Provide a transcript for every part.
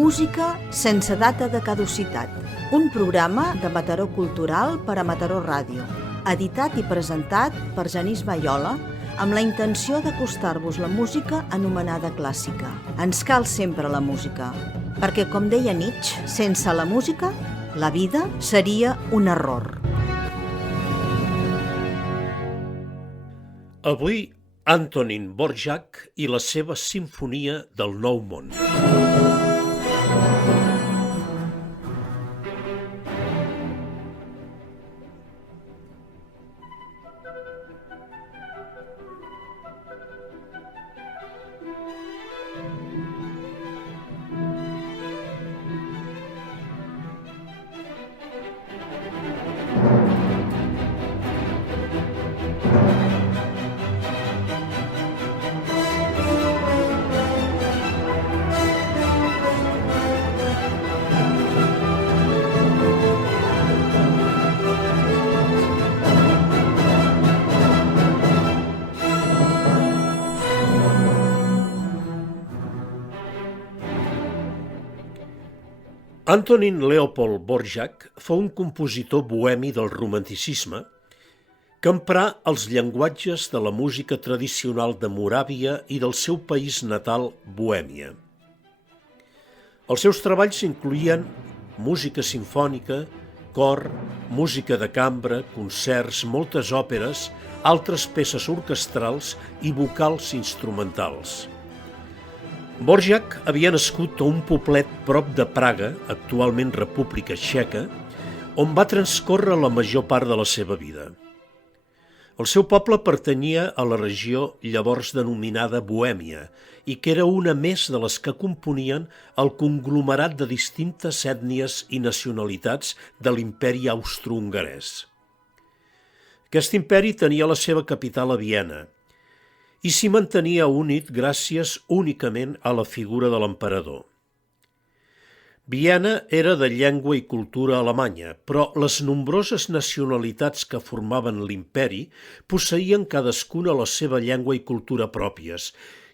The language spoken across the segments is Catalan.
Música sense data de caducitat. Un programa de Mataró Cultural per a Mataró Ràdio, editat i presentat per Genís Baiola, amb la intenció d'acostar-vos la música anomenada clàssica. Ens cal sempre la música, perquè, com deia Nietzsche, sense la música, la vida seria un error. Avui, Antonín Dvořák i la seva Simfonia del Nou Món. Antonín Leopold Dvořák fou un compositor bohemi del romanticisme que emprà els llenguatges de la música tradicional de Moràvia i del seu país natal, Bohèmia. Els seus treballs incloïen música simfònica, cor, música de cambra, concerts, moltes òperes, altres peces orquestrals i vocals instrumentals. Dvořák havia nascut a un poblet prop de Praga, actualment República Txeca, on va transcórrer la major part de la seva vida. El seu poble pertanyia a la regió llavors denominada Bohèmia i que era una més de les que componien el conglomerat de distintes ètnies i nacionalitats de l'imperi austro-hongarès. Aquest imperi tenia la seva capital a Viena i s'hi mantenia unit gràcies únicament a la figura de l'emperador. Viena era de llengua i cultura alemanya, però les nombroses nacionalitats que formaven l'imperi posseïen cadascuna la seva llengua i cultura pròpies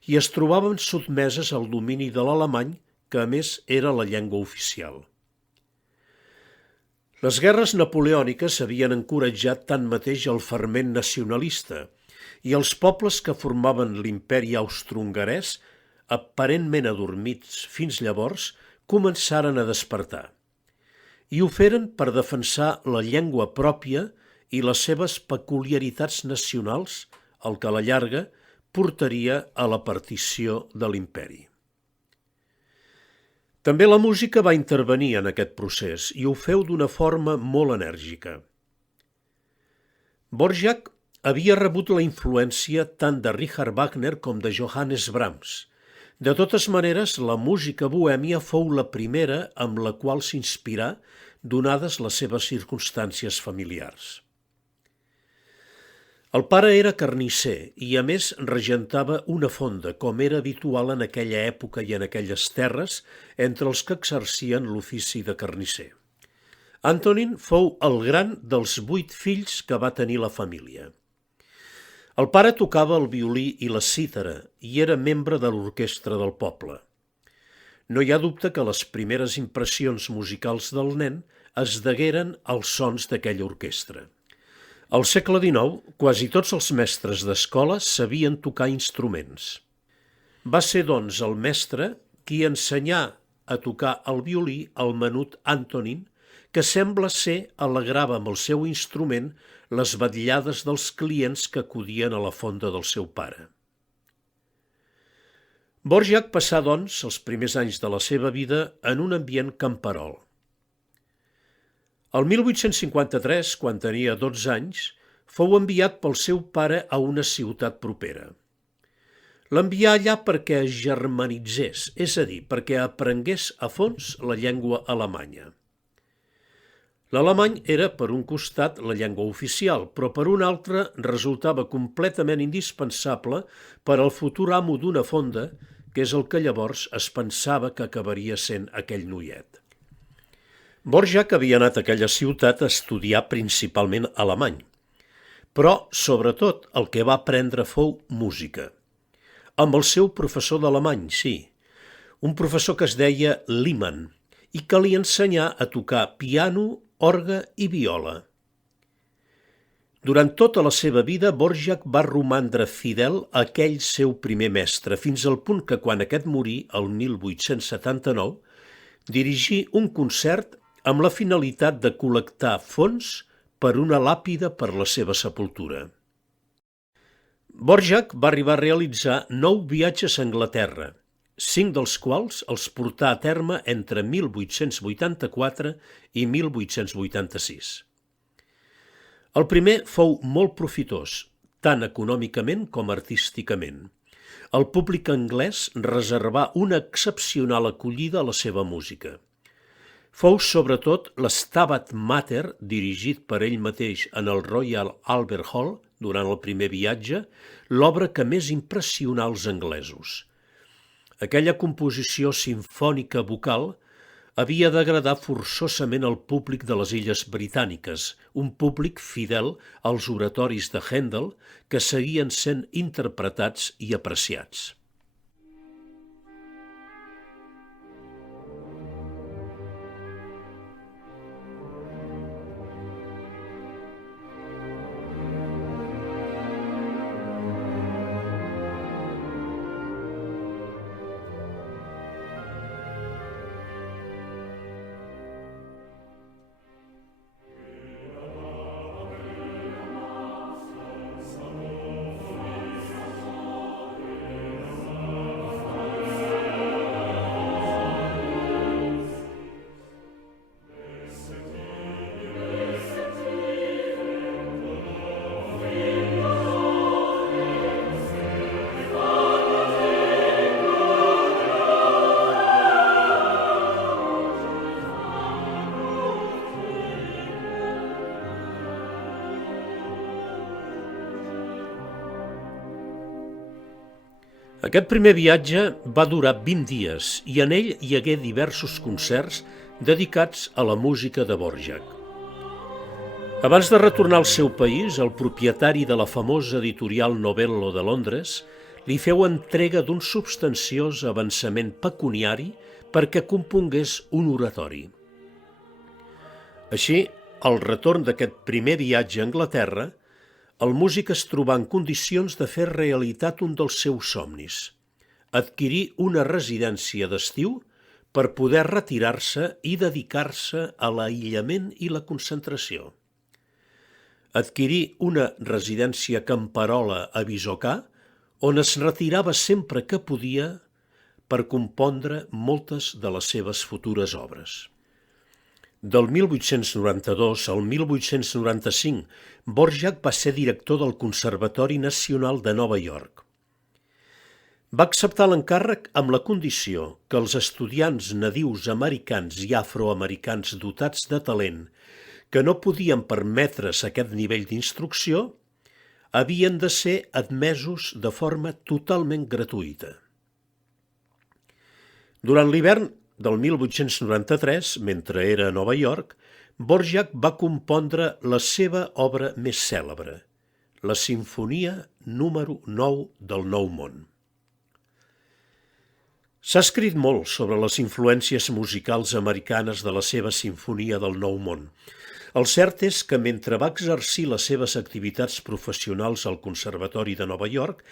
i es trobaven sotmeses al domini de l'alemany, que a més era la llengua oficial. Les guerres napoleòniques havien encoratjat tanmateix el ferment nacionalista i els pobles que formaven l'imperi austro-hongarès, aparentment adormits fins llavors, començaren a despertar. I ho feren per defensar la llengua pròpia i les seves peculiaritats nacionals, el que a la llarga portaria a la partició de l'imperi. També la música va intervenir en aquest procés i ho feu d'una forma molt enèrgica. Dvořák havia rebut la influència tant de Richard Wagner com de Johannes Brahms. De totes maneres, la música bohèmia fou la primera amb la qual s'inspirà, donades les seves circumstàncies familiars. El pare era carnisser i, a més, regentava una fonda, com era habitual en aquella època i en aquelles terres entre els que exercien l'ofici de carnisser. Antonín fou el gran dels 8 fills que va tenir la família. El pare tocava el violí i la cítara i era membre de l'orquestra del poble. No hi ha dubte que les primeres impressions musicals del nen es degueren als sons d'aquella orquestra. Al segle XIX, quasi tots els mestres d'escola sabien tocar instruments. Va ser, doncs, el mestre qui ensenyà a tocar el violí al menut Antonín, que sembla ser alegrava amb el seu instrument les vetllades dels clients que acudien a la fonda del seu pare. Dvořák passà, doncs, els primers anys de la seva vida en un ambient camperol. El 1853, quan tenia 12 anys, fou enviat pel seu pare a una ciutat propera. L'envià allà perquè es germanitzés, és a dir, perquè aprengués a fons la llengua alemanya. L'alemany era, per un costat, la llengua oficial, però per un altre resultava completament indispensable per al futur amo d'una fonda, que és el que llavors es pensava que acabaria sent aquell noiet. Dvořák havia anat a aquella ciutat a estudiar principalment alemany, però, sobretot, el que va aprendre fou música. Amb el seu professor d'alemany, sí, un professor que es deia Lehmann i que li ensenyà a tocar piano, orgue i viola. Durant tota la seva vida, Dvořák va romandre fidel a aquell seu primer mestre, fins al punt que quan aquest morí, el 1879, dirigí un concert amb la finalitat de col·lectar fons per una làpida per la seva sepultura. Dvořák va arribar a realitzar 9 viatges a Anglaterra, 5 dels quals els portà a terme entre 1884 i 1886. El primer fou molt profitós, tant econòmicament com artísticament. El públic anglès reservà una excepcional acollida a la seva música. Fou sobretot l'Stabat Mater, dirigit per ell mateix en el Royal Albert Hall durant el primer viatge, l'obra que més impressionà els anglesos. Aquella composició simfònica vocal havia d'agradar forçosament al públic de les Illes Britàniques, un públic fidel als oratoris de Handel que seguien sent interpretats i apreciats. Aquest primer viatge va durar 20 dies i en ell hi hagué diversos concerts dedicats a la música de Dvořák. Abans de retornar al seu país, el propietari de la famosa editorial Novello de Londres li feu entrega d'un substanciós avançament pecuniari perquè compongués un oratori. Així, al retorn d'aquest primer viatge a Anglaterra, el músic es trobà en condicions de fer realitat un dels seus somnis, adquirir una residència d'estiu per poder retirar-se i dedicar-se a l'aïllament i la concentració. Adquirir una residència camperola a Visokà, on es retirava sempre que podia per compondre moltes de les seves futures obres. Del 1892 al 1895, Dvořák va ser director del Conservatori Nacional de Nova York. Va acceptar l'encàrrec amb la condició que els estudiants nadius americans i afroamericans dotats de talent que no podien permetre's aquest nivell d'instrucció havien de ser admesos de forma totalment gratuïta. Durant l'hivern del 1893, mentre era a Nova York, Dvořák va compondre la seva obra més cèlebre, la Simfonia número 9 del Nou Món. S'ha escrit molt sobre les influències musicals americanes de la seva Simfonia del Nou Món. El cert és que mentre va exercir les seves activitats professionals al Conservatori de Nova York,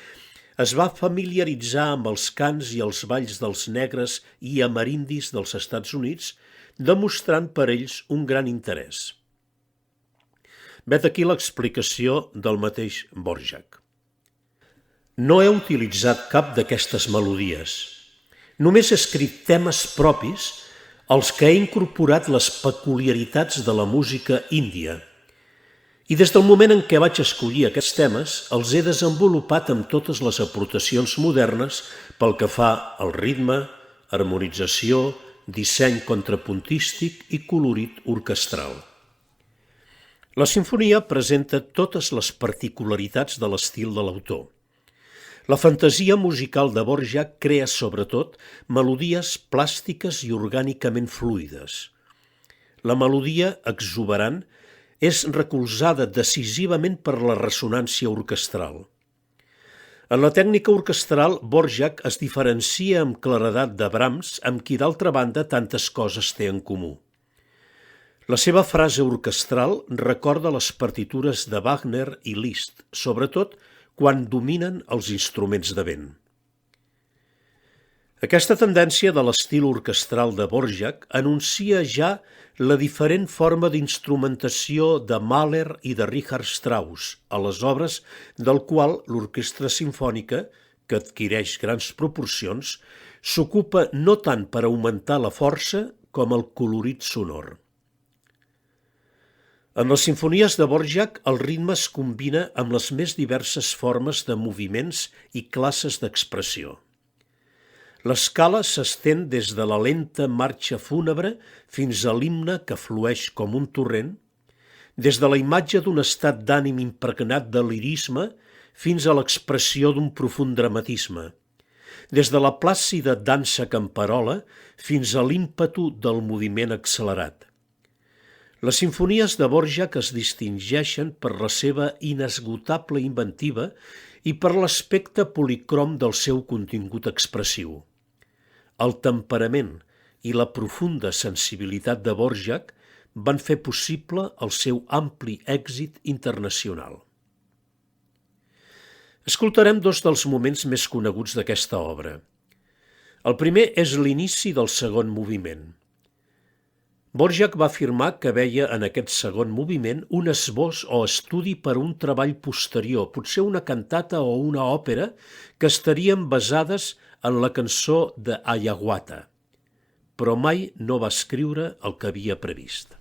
es va familiaritzar amb els cants i els balls dels negres i amerindis dels Estats Units, demostrant per ells un gran interès. Vet aquí l'explicació del mateix Dvořák. No he utilitzat cap d'aquestes melodies. Només he escrit temes propis als que he incorporat les peculiaritats de la música índia. I des del moment en què vaig escollir aquests temes, els he desenvolupat amb totes les aportacions modernes pel que fa al ritme, harmonització, disseny contrapuntístic i colorit orquestral. La simfonia presenta totes les particularitats de l'estil de l'autor. La fantasia musical de Dvořák crea, sobretot, melodies plàstiques i orgànicament fluides. La melodia, exuberant, és recolzada decisivament per la ressonància orquestral. En la tècnica orquestral, Dvořák es diferencia amb claredat de Brahms, amb qui d'altra banda tantes coses té en comú. La seva frase orquestral recorda les partitures de Wagner i Liszt, sobretot quan dominen els instruments de vent. Aquesta tendència de l'estil orquestral de Dvořák anuncia ja la diferent forma d'instrumentació de Mahler i de Richard Strauss a les obres del qual l'orquestra simfònica, que adquireix grans proporcions, s'ocupa no tant per augmentar la força com el colorit sonor. En les simfonies de Dvořák el ritme es combina amb les més diverses formes de moviments i classes d'expressió. L'escala s'estén des de la lenta marxa fúnebre fins a l'himne que flueix com un torrent, des de la imatge d'un estat d'ànim impregnat de lirisme fins a l'expressió d'un profund dramatisme, des de la plàcida dansa camperola fins a l'ímpetu del moviment accelerat. Les simfonies de Dvořák es distingeixen per la seva inesgotable inventiva i per l'aspecte policrom del seu contingut expressiu. El temperament i la profunda sensibilitat de Dvořák van fer possible el seu ampli èxit internacional. Escoltarem dos dels moments més coneguts d'aquesta obra. El primer és l'inici del segon moviment. Dvořák va afirmar que veia en aquest segon moviment un esbós o estudi per a un treball posterior, potser una cantata o una òpera que estarien basades en la cançó de Hiawatha, però mai no va escriure el que havia previst.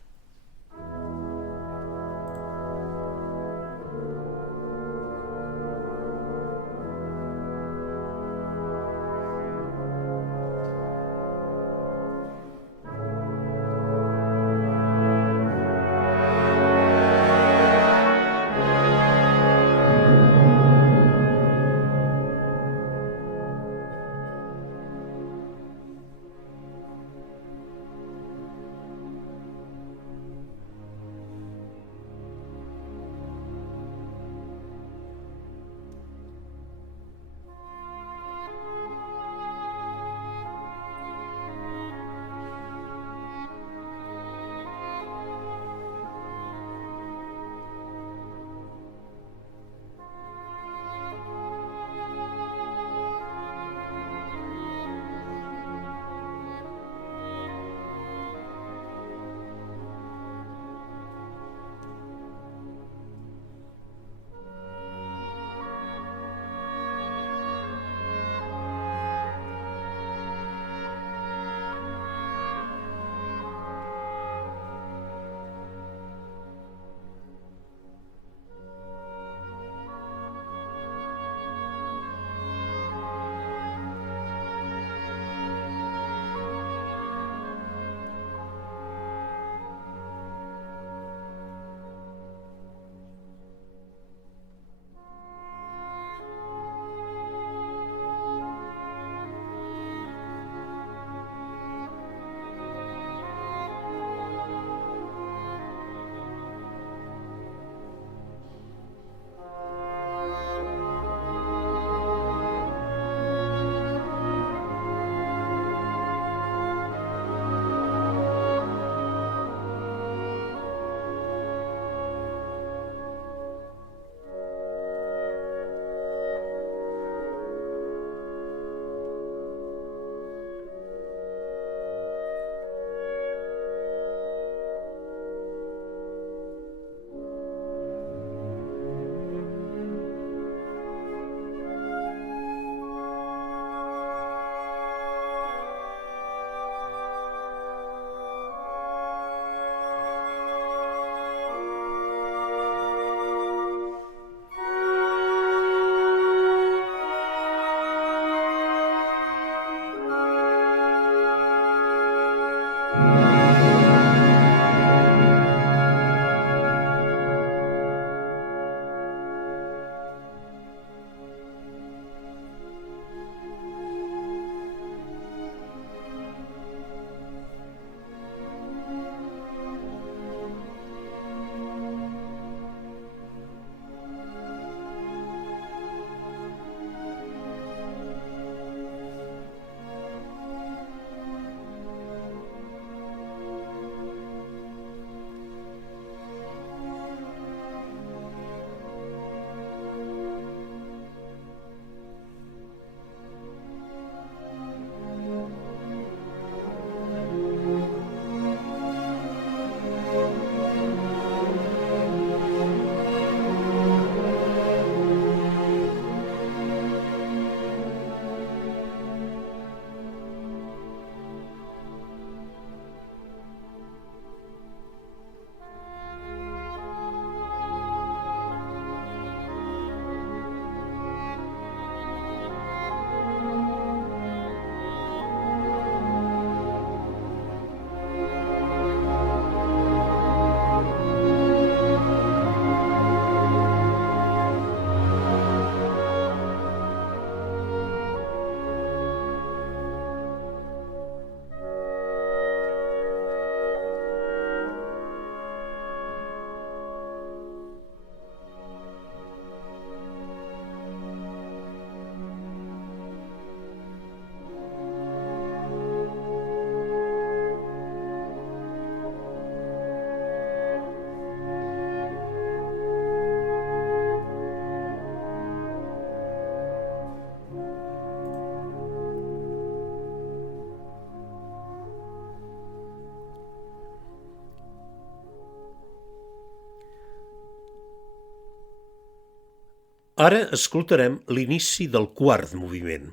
Ara escoltarem l'inici del quart moviment.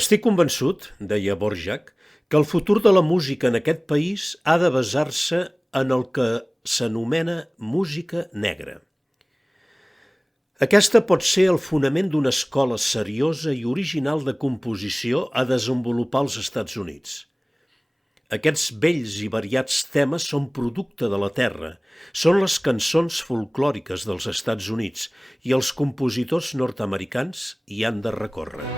Estic convençut, deia Dvořák, que el futur de la música en aquest país ha de basar-se en el que s'anomena música negra. Aquesta pot ser el fonament d'una escola seriosa i original de composició a desenvolupar als Estats Units. Aquests bells i variats temes són producte de la terra, són les cançons folclòriques dels Estats Units i els compositors nord-americans hi han de recórrer.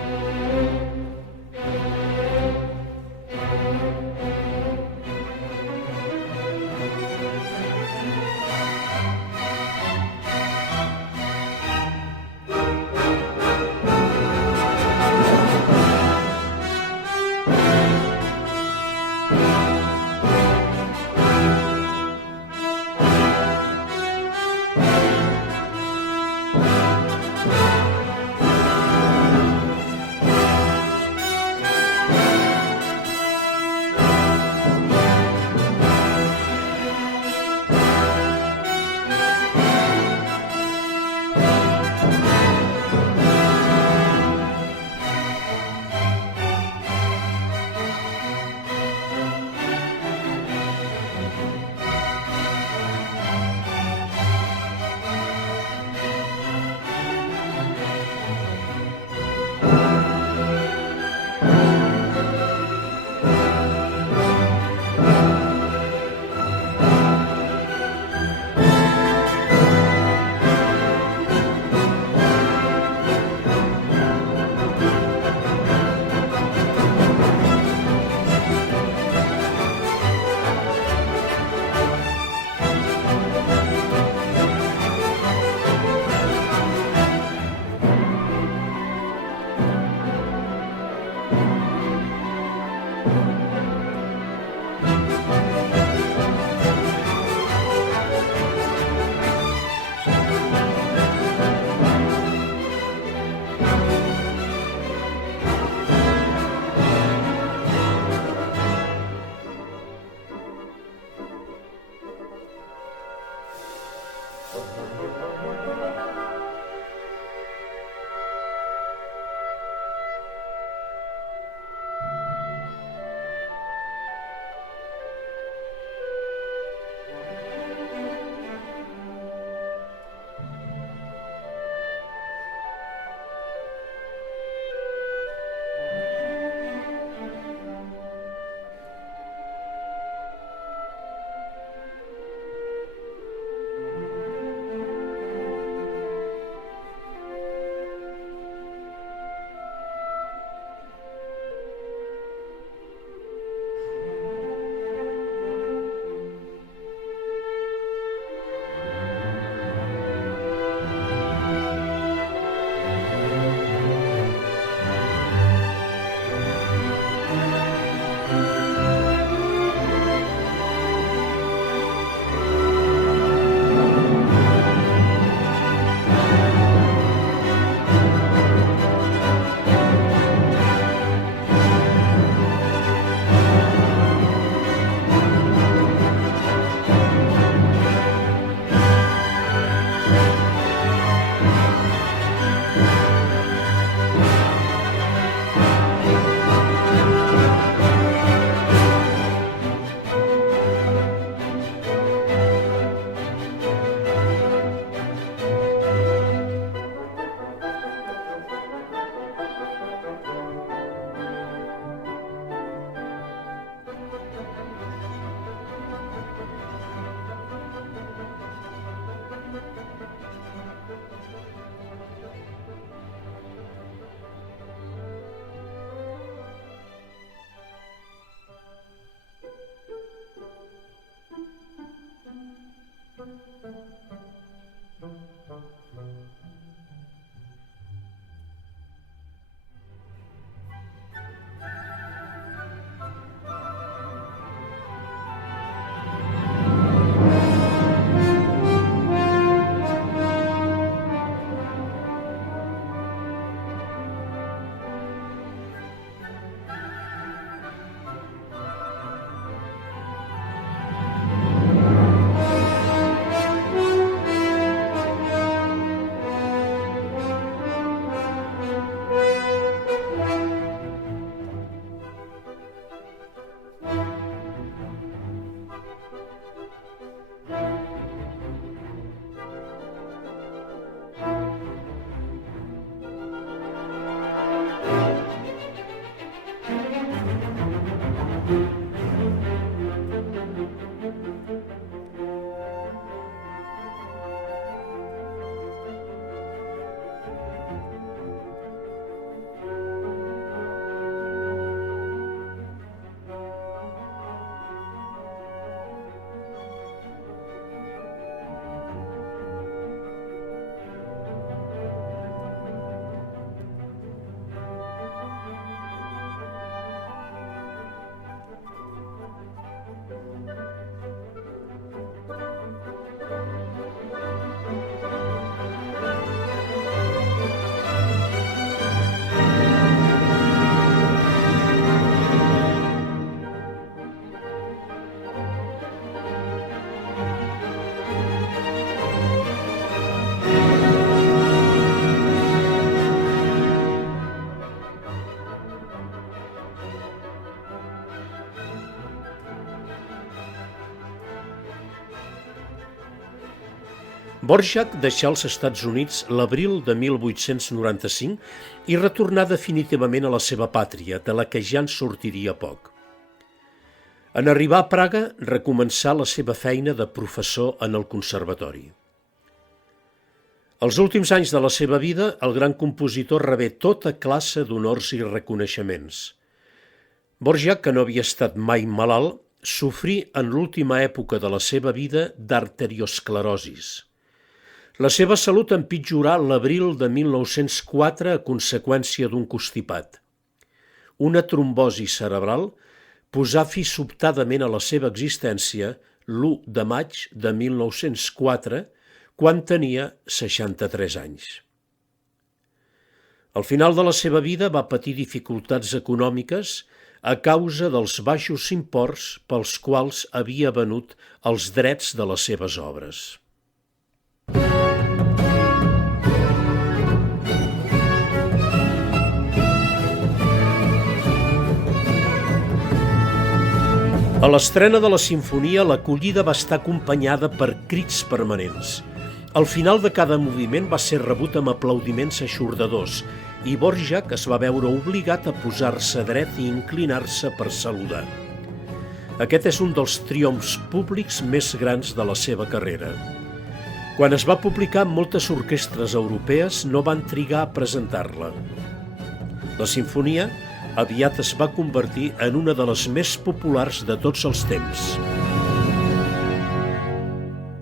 Dvořák deixà els Estats Units l'abril de 1895 i retornà definitivament a la seva pàtria, de la que ja en sortiria poc. En arribar a Praga, recomençà la seva feina de professor en el conservatori. Els últims anys de la seva vida, el gran compositor rebé tota classe d'honors i reconeixements. Dvořák, que no havia estat mai malalt, sofrí en l'última època de la seva vida d'arteriosclerosis. La seva salut empitjorà l'abril de 1904 a conseqüència d'un constipat. Una trombosi cerebral posà fi sobtadament a la seva existència l'1 de maig de 1904, quan tenia 63 anys. Al final de la seva vida va patir dificultats econòmiques a causa dels baixos imports pels quals havia venut els drets de les seves obres. A l'estrena de la sinfonia, l'acollida va estar acompanyada per crits permanents. Al final de cada moviment va ser rebut amb aplaudiments eixordadors i Dvořák es va veure obligat a posar-se dret i inclinar-se per saludar. Aquest és un dels triomfs públics més grans de la seva carrera. Quan es va publicar, moltes orquestres europees no van trigar a presentar-la. La sinfonia aviat es va convertir en una de les més populars de tots els temps.